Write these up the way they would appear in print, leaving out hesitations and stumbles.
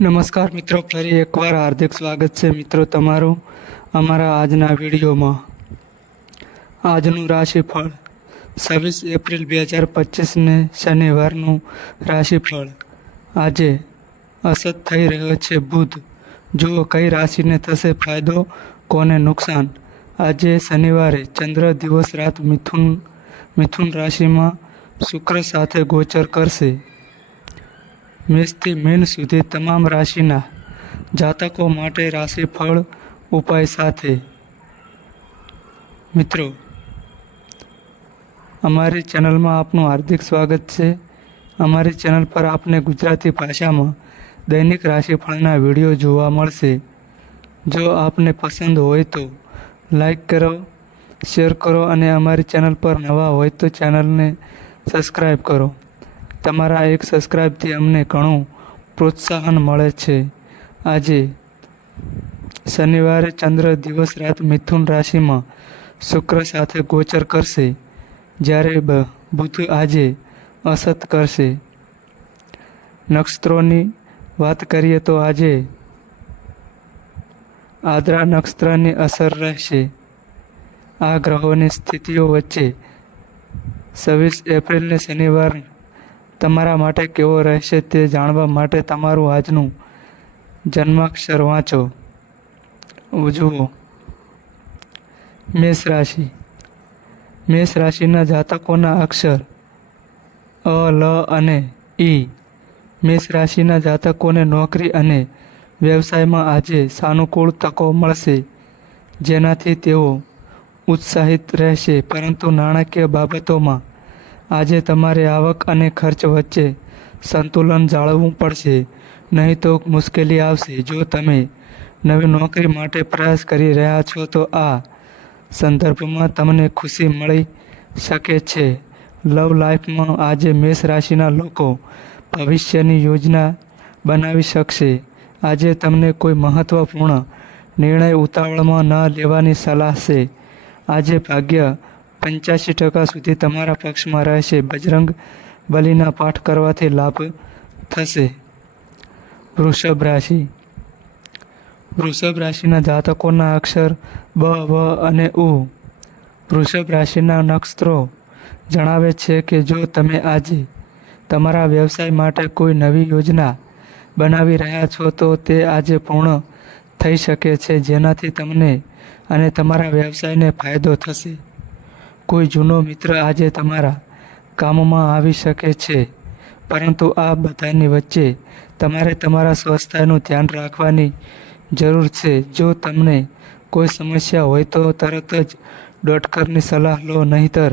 નમસ્કાર મિત્રો, ફરી એકવાર હાર્દિક સ્વાગત છે મિત્રો તમારું અમારા આજના વિડીયોમાં. આજનું રાશિફળ 26 એપ્રિલ 2025ને શનિવારનું રાશિફળ. આજે અસત થઈ રહ્યો છે બુધ. જુઓ કઈ રાશિને થશે ફાયદો, કોને નુકસાન. આજે શનિવારે ચંદ્ર દિવસ રાત મિથુન રાશિમાં શુક્ર સાથે ગોચર કરશે. મેષથી મીન સુધી તમામ રાશિના જાતકો માટે રાશિફળ ઉપાય સાથે. મિત્રો, અમારી ચેનલમાં આપનું હાર્દિક સ્વાગત છે. અમારી ચેનલ પર આપને ગુજરાતી ભાષામાં દૈનિક રાશિફળના વિડીયો જોવા મળશે. જો આપને પસંદ હોય તો લાઈક કરો, શેર કરો અને અમારી ચેનલ પર નવા હોય તો ચેનલને સબસ્ક્રાઈબ કરો. તમારા એક સબસ્ક્રાઈબથી અમને ઘણું પ્રોત્સાહન મળે છે. આજે શનિવારે ચંદ્ર દિવસ રાત મિથુન રાશિમાં શુક્ર સાથે ગોચર કરશે, જ્યારે બુધ આજે અસત કરશે. નક્ષત્રોની વાત કરીએ તો આજે આદ્રા નક્ષત્રની અસર રહેશે. આ ગ્રહોની સ્થિતિઓ વચ્ચે 26 એપ્રિલને શનિવાર તમારા માટે કેવો રહેશે તે જાણવા માટે તમારું આજનું જન્માક્ષર વાંચો. જુઓ, મેષ રાશિ. મેષ રાશિના જાતકોના અક્ષર અ, લ અને ઈ. મેષ રાશિના જાતકોને નોકરી અને વ્યવસાયમાં આજે સાનુકૂળ તકો મળશે, જેનાથી તેઓ ઉત્સાહિત રહેશે. પરંતુ નાણાકીય બાબતોમાં આજે તમારે આવક અને ખર્ચ વચ્ચે સંતુલન જાળવવું પડશે, નહીં તો મુશ્કેલી આવશે. જો તમે નવી નોકરી માટે પ્રયાસ કરી રહ્યા છો તો આ સંદર્ભમાં તમને ખુશી મળી શકે છે. લવ લાઈફમાં આજે મેષ રાશિના લોકો ભવિષ્યની યોજના બનાવી શકશે. આજે તમને કોઈ મહત્ત્વપૂર્ણ નિર્ણય ઉતાવળમાં ન લેવાની સલાહ છે. આજે ભાગ્ય 85% સુધી તમારા પક્ષમાં રહેશે. બજરંગ બલીના પાઠ કરવાથી લાભ થશે. વૃષભ રાશિ. વૃષભ રાશિના જાતકોના અક્ષર બ, વ અને ઉ. વૃષભ રાશિના નક્ષત્રો જણાવે છે કે જો તમે આજે તમારા વ્યવસાય માટે કોઈ નવી યોજના બનાવી રહ્યા છો તો તે આજે પૂર્ણ થઈ શકે છે, જેનાથી તમને અને તમારા વ્યવસાયને ફાયદો થશે. કોઈ જૂનો મિત્ર આજે તમારા કામમાં આવી શકે છે, પરંતુ આ બધાની વચ્ચે તમારે તમારા સ્વાસ્થ્યનું ધ્યાન રાખવાની જરૂર છે. જો તમને કોઈ સમસ્યા હોય તો તરત જ ડૉક્ટરની સલાહ લો, નહીંતર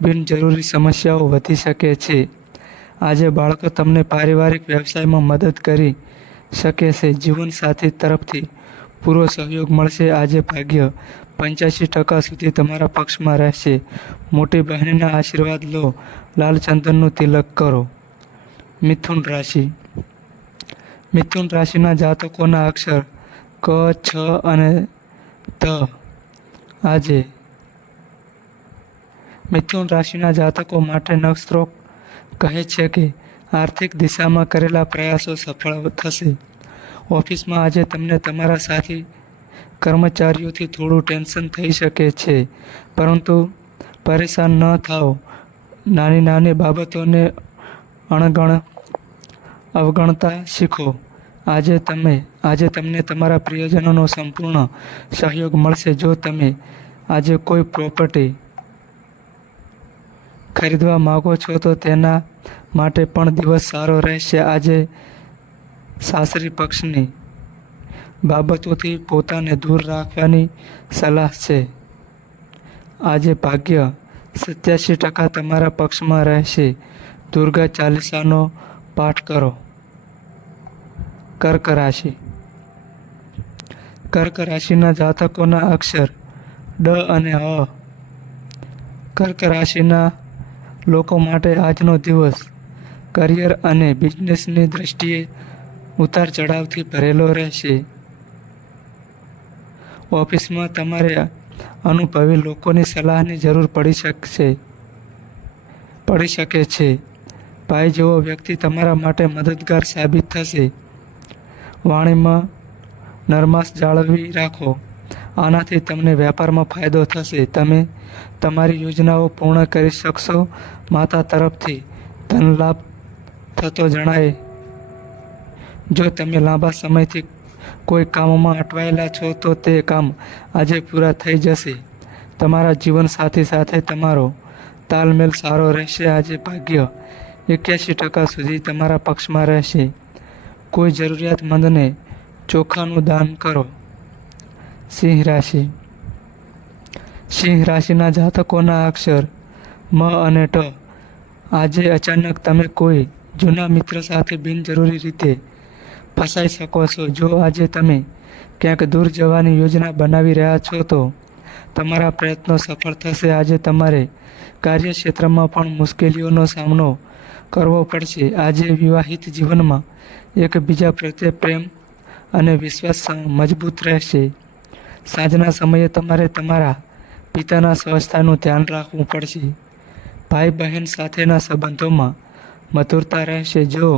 બિનજરૂરી સમસ્યાઓ વધી શકે છે. આજે બાળકો તમને પારિવારિક વ્યવસાયમાં મદદ કરી શકે છે. જીવનસાથી તરફથી પૂરો સહયોગ મળશે. આજે ભાગ્ય 85% સુધી તમારા પક્ષમાં રહેશે. મોટી બહેનના આશીર્વાદ લો. લાલ ચંદનનું તિલક કરો. મિથુન રાશિ. મિથુન રાશિના જાતકોના અક્ષર ક, છ અને ત. આજે મિથુન રાશિના જાતકો માટે નક્ષત્રો કહે છે કે આર્થિક દિશામાં કરેલા પ્રયાસો સફળ થશે. ઓફિસમાં આજે તમને તમારા સાથી કર્મચારીઓથી થોડું ટેન્શન થઈ શકે છે, પરંતુ પરેશાન ન થાઓ. નાની નાની બાબતોને અવગણતા શીખો. આજે તમને તમારા પ્રિયજનોનો સંપૂર્ણ સહયોગ મળશે. જો તમે આજે કોઈ પ્રોપર્ટી ખરીદવા માગો છો તો તેના માટે પણ દિવસ સારો રહેશે. આજે સાસરી પક્ષની બાબતોથી પોતાને દૂર રાખવાની સલાહ છે. આજે ભાગ્ય 87% તમારા પક્ષમાં રહેશે. દુર્ગા ચાલીસાનો પાઠ કરો. કર્ક રાશિ. કર્ક રાશિના જાતકોના અક્ષર ડ અને અ. કર્ક રાશિના લોકો માટે આજનો દિવસ કરિયર અને બિઝનેસની દ્રષ્ટિએ ઉતાર ચઢાવથી ભરેલો રહેશે. ઓફિસમાં તમારે અનુભવી લોકોની સલાહની જરૂર પડી શકે છે. ભાઈ જેવો વ્યક્તિ તમારા માટે મદદગાર સાબિત થશે. વાણીમાં નરમાશ જાળવી રાખો. આનાથી તમને વેપારમાં ફાયદો થશે. તમે તમારી યોજનાઓ પૂર્ણ કરી શકશો. માતા તરફથી ધન લાભ થતો જણાય. જો તમે લાંબા સમયથી કોઈ કામમાં અટવાયેલા છો તો તે કામ આજે પૂરા થઈ જશે. તમારા જીવનસાથી સાથે તમારો તાલમેલ સારો રહેશે. આજે ભાગ્ય 81% સુધી તમારા પક્ષમાં રહેશે. કોઈ જરૂરિયાતમંદને ચોખાનું દાન કરો. સિંહ રાશિ. સિંહ રાશિના જાતકોના અક્ષર મ અને ટ. આજે અચાનક તમે કોઈ જૂના મિત્ર સાથે બિનજરૂરી રીતે ફસાઈ શકો છો. જો આજે તમે ક્યાંક દૂર જવાની યોજના બનાવી રહ્યા છો તો તમારા પ્રયત્નો સફળ થશે. આજે તમારે કાર્યક્ષેત્રમાં પણ મુશ્કેલીઓનો સામનો કરવો પડશે. આજે વિવાહિત જીવનમાં એકબીજા પ્રત્યે પ્રેમ અને વિશ્વાસ મજબૂત રહેશે. સાંજના સમયે તમારે તમારા પિતાના સ્વાસ્થ્યનું ધ્યાન રાખવું પડશે. ભાઈ બહેન સાથેના સંબંધોમાં મધુરતા રહેશે. જો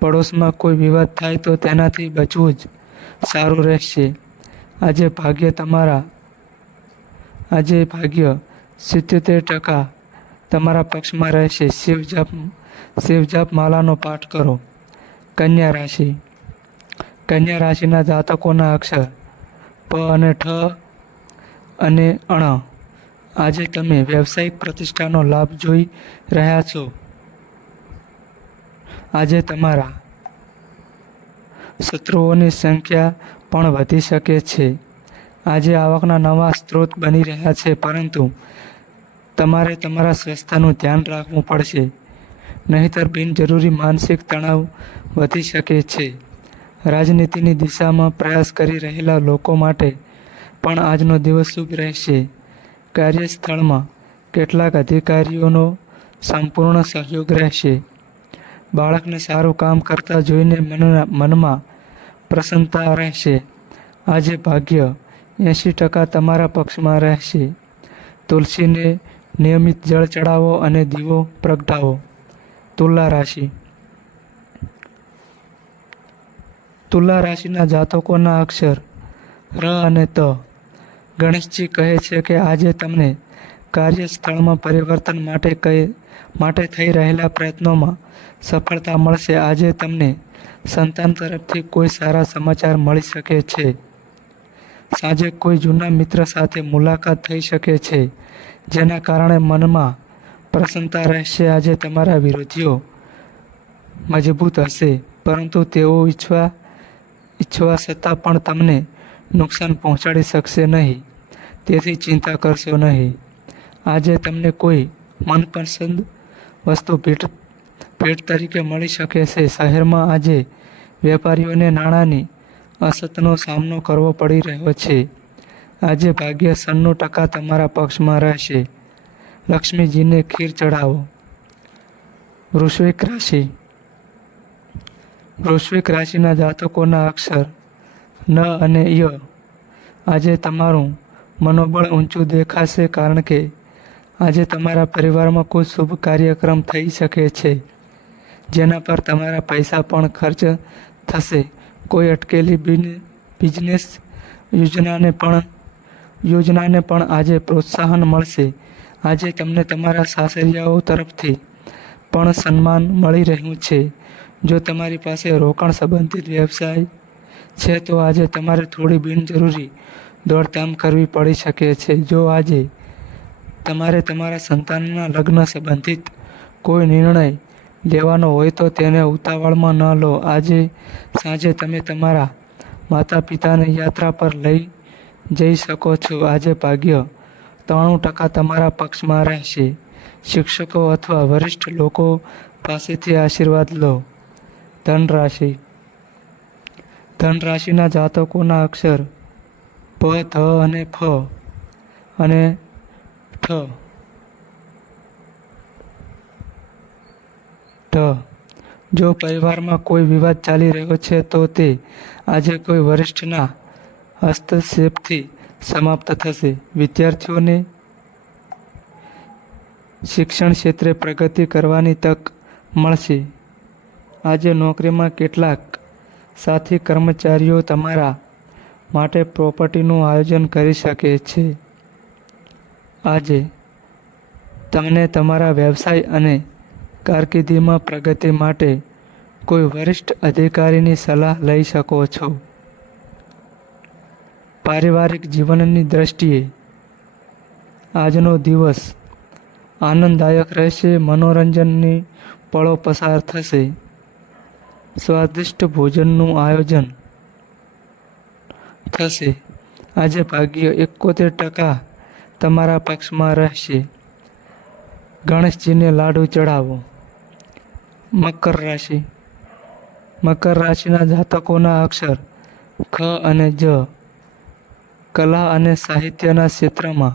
પડોશમાં કોઈ વિવાદ થાય તો તેનાથી બચવું જ સારું રહેશે. આજે ભાગ્ય 77% તમારા પક્ષમાં રહેશે. શિવજાપ માલાનો પાઠ કરો. કન્યા રાશિ. કન્યા રાશિના જાતકોના અક્ષર પ અને ઠ અને અણ. આજે તમે વ્યવસાયિક પ્રતિષ્ઠાનો લાભ જોઈ રહ્યા છો. આજે તમારા શત્રુઓની સંખ્યા પણ વધી શકે છે. આજે આવકના નવા સ્ત્રોત બની રહ્યા છે, પરંતુ તમારે તમારા સ્વાસ્થ્યનું ધ્યાન રાખવું પડશે, નહીંતર બિનજરૂરી માનસિક તણાવ વધી શકે છે. રાજનીતિની દિશામાં પ્રયાસ કરી રહેલા લોકો માટે પણ આજનો દિવસ શુભ રહેશે. કાર્યસ્થળમાં કેટલાક અધિકારીઓનો સંપૂર્ણ સહયોગ રહેશે. બાળકને સારું કામ કરતા જોઈને મનમાં પ્રસન્નતા રહેશે. આજે ભાગ્ય 80% તમારા પક્ષમાં રહેશે. તુલસીને નિયમિત જળ ચડાવો અને દીવો પ્રગટાવો. તુલા રાશિ. તુલા રાશિના જાતકોના અક્ષર ર અને ત. ગણેશજી કહે છે કે આજે તમને કાર્યસ્થળમાં પરિવર્તન માટે થઈ રહેલા પ્રયત્નોમાં સફળતા મળશે. આજે તમને સંતાન તરફથી કોઈ સારા સમાચાર મળી શકે છે. સાંજે કોઈ જૂના મિત્ર સાથે મુલાકાત થઈ શકે છે, જેના કારણે મનમાં પ્રસન્નતા રહેશે. આજે તમારા વિરોધીઓ મજબૂત હશે, પરંતુ તેઓ ઈચ્છવા છતાં પણ તમને નુકસાન પહોંચાડી શકશે નહીં, તેથી ચિંતા કરશો નહીં. આજે તમને કોઈ મનપસંદ વસ્તુ ભેટ તરીકે મળી શકે છે. શહેરમાં આજે વેપારીઓને નાણાંની અછતનો સામનો કરવો પડી રહ્યો છે. આજે ભાગ્ય 96% તમારા પક્ષમાં રહેશે. લક્ષ્મીજીને ખીર ચડાવો. વૃશ્ચિક રાશિ. વૃશ્ચિક રાશિના જાતકોના અક્ષર ન અને ય. આજે તમારું મનોબળ ઊંચું દેખાશે, કારણ કે આજે તમારા પરિવારમાં કોઈ શુભ કાર્યક્રમ થઈ શકે છે, જેના પર તમારા પૈસા પણ ખર્ચ થશે. કોઈ અટકેલી બિઝનેસ યોજનાને પણ આજે પ્રોત્સાહન મળશે. આજે તમને તમારા સાસરિયાઓ તરફથી પણ સન્માન મળી રહ્યું છે. જો તમારી પાસે રોકાણ સંબંધિત વ્યવસાય છે તો આજે તમારે થોડી બિનજરૂરી દોડધામ કરવી પડી શકે છે. જો આજે તમારે તમારા સંતાનના લગ્ન સંબંધિત કોઈ નિર્ણય લેવાનો હોય તો તેને ઉતાવળમાં ન લો. આજે સાંજે તમે તમારા માતા પિતાને યાત્રા પર લઈ જઈ શકો છો. આજે ભાગ્ય 93% તમારા પક્ષમાં રહેશે. શિક્ષકો અથવા વરિષ્ઠ લોકો પાસેથી આશીર્વાદ લો. ધન રાશિ. ધન રાશિના જાતકોના અક્ષર પ, ધ અને ફ અને ઠ. જો પરિવારમાં કોઈ વિવાદ ચાલી રહ્યો છે તો તે આજે કોઈ વરિષ્ઠના હસ્તક્ષેપથી સમાપ્ત થશે. વિદ્યાર્થીઓને શિક્ષણ ક્ષેત્રે પ્રગતિ કરવાની તક મળશે. આજે નોકરીમાં કેટલાક સાથી કર્મચારીઓ તમારા માટે પ્રોપર્ટીનું આયોજન કરી શકે છે. આજે તમને તમારા વ્યવસાય અને કારકિર્દીમાં પ્રગતિ માટે કોઈ વરિષ્ઠ અધિકારીની સલાહ લઈ શકો છો. પારિવારિક જીવનની દ્રષ્ટિએ આજનો દિવસ આનંદદાયક રહેશે. મનોરંજનની પળો પસાર થશે. સ્વાદિષ્ટ ભોજનનું આયોજન થશે. આજે ભાગ્ય 71% તમારા પક્ષમાં રહેશે. ગણેશજીને લાડુ ચડાવો. મકર રાશિ. મકર રાશિના જાતકોના અક્ષર ખ અને જ. કલા અને સાહિત્યના ક્ષેત્રમાં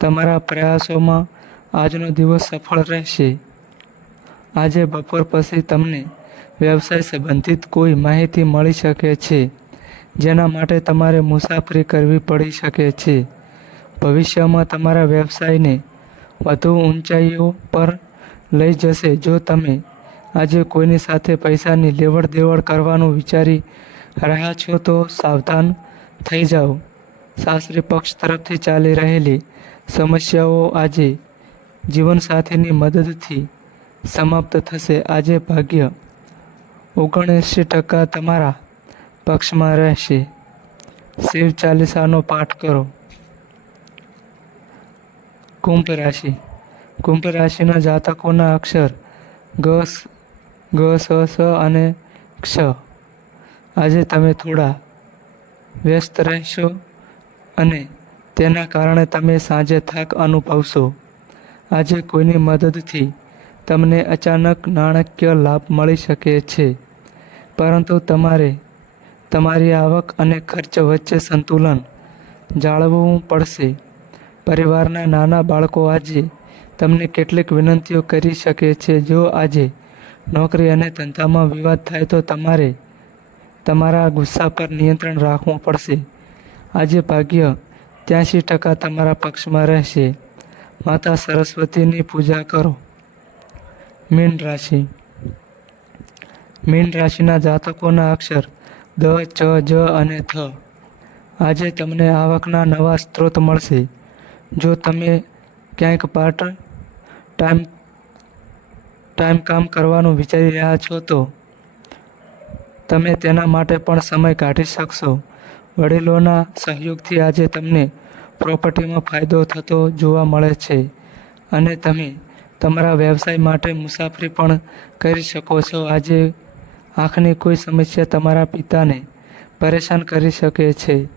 તમારા પ્રયાસોમાં આજનો દિવસ સફળ રહેશે. આજે બપોર પછી તમને વ્યવસાય સંબંધિત કોઈ માહિતી મળી શકે છે, જેના માટે તમારે મુસાફરી કરવી પડી શકે છે. ભવિષ્યમાં તમારા વ્યવસાયને વધુ ઊંચાઈઓ પર લઈ જશે. જો તમે આજે કોઈની સાથે પૈસાની લેવડ દેવડ કરવાનું વિચારી રહ્યા છો તો સાવધાન થઈ જાઓ. સાસરી પક્ષ તરફથી ચાલી રહેલી સમસ્યાઓ આજે જીવનસાથીની મદદથી સમાપ્ત થશે. આજે ભાગ્ય 79% તમારા પક્ષમાં રહેશે. શિવ ચાલીસાનો પાઠ કરો. કુંભ રાશિ. કુંભ રાશિના જાતકોના અક્ષર ગ, સ, સ અને ક્ષ. આજે તમે થોડા વ્યસ્ત રહેશો અને તેના કારણે તમે સાંજે થાક અનુભવશો. આજે કોઈની મદદથી તમને અચાનક નાણાકીય લાભ મળી શકે છે, પરંતુ તમારે તમારી આવક અને ખર્ચ વચ્ચે સંતુલન જાળવવું પડશે. પરિવારના નાના બાળકો આજે તમને કેટલીક વિનંતીઓ કરી શકે છે. જો આજે નોકરી અને ધંધામાં વિવાદ થાય તો તમારે તમારા ગુસ્સા પર નિયંત્રણ રાખવું પડશે. આજે ભાગ્ય 83% તમારા પક્ષમાં રહેશે. માતા સરસ્વતીની પૂજા કરો. મીન રાશિ. મીન રાશિના જાતકોના અક્ષર દ, ચ, જ અને થ. આજે તમને આવકના નવા સ્ત્રોત મળશે. જો તમે ક્યાંક પાર્ટ ટાઈમ કામ કરવાનું વિચારી રહ્યા છો તો તમે તેના માટે પણ સમય કાઢી શકશો. વડીલોના સહયોગથી આજે તમને પ્રોપર્ટીમાં ફાયદો થતો જોવા મળે છે અને તમે તમારા વ્યવસાય માટે મુસાફરી પણ કરી શકો છો. આજે આંખની કોઈ સમસ્યા તમારા પિતાને પરેશાન કરી શકે છે.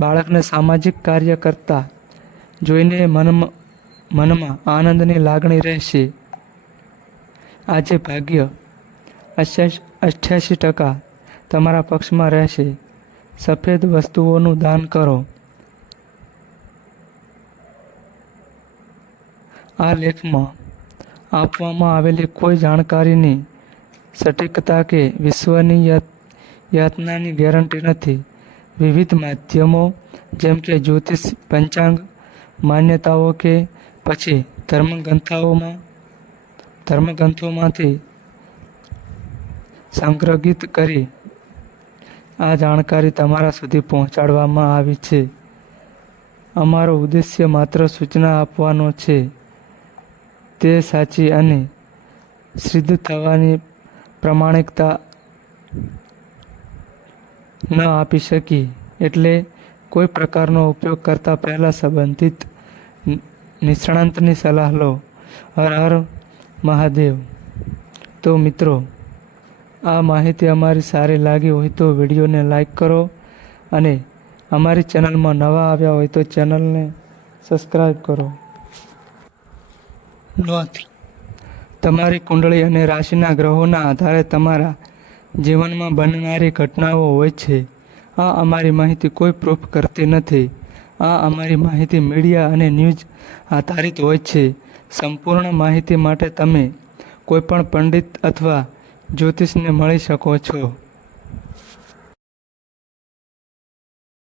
બાળકને સામાજિક કાર્ય કરતા જોઈને મનમાં આનંદની લાગણી રહેશે. આજે ભાગ્ય 88% તમારા પક્ષમાં રહેશે. સફેદ વસ્તુઓનું દાન કરો. આ લેખમાં આપવામાં આવેલી કોઈ જાણકારીની સટીકતા કે વિશ્વસનીયતાની ગેરંટી નથી. વિવિધ માધ્યમો જેમ કે જ્યોતિષ, પંચાંગ, માન્યતાઓ કે પછી ધર્મગ્રંથોમાંથી સંગ્રહિત કરી આ જાણકારી તમારા સુધી પહોંચાડવામાં આવી છે. અમારો ઉદ્દેશ્ય માત્ર સૂચના આપવાનો છે. તે સાચી અને સિદ્ધ થવાની પ્રમાણિકતા ન આપી શકી. એટલે કોઈ પ્રકારનો ઉપયોગ કરતા પહેલાં સંબંધિત નિષ્ણાતની સલાહ લો. હર હર મહાદેવ. તો મિત્રો, આ માહિતી અમારી સારી લાગી હોય તો વિડીયોને લાઈક કરો અને અમારી ચેનલમાં નવા આવ્યા હોય તો ચેનલને સબસ્ક્રાઈબ કરો. નોંધ: તમારી કુંડળી અને રાશિના ગ્રહોના આધારે તમારા જીવનમાં બનનારી ઘટનાઓ હોય છે. આ અમારી માહિતી કોઈ પ્રૂફ કરતી નથી. આ અમારી માહિતી મીડિયા અને ન્યૂઝ આધારિત હોય છે. સંપૂર્ણ માહિતી માટે તમે કોઈપણ પંડિત અથવા જ્યોતિષને મળી શકો છો.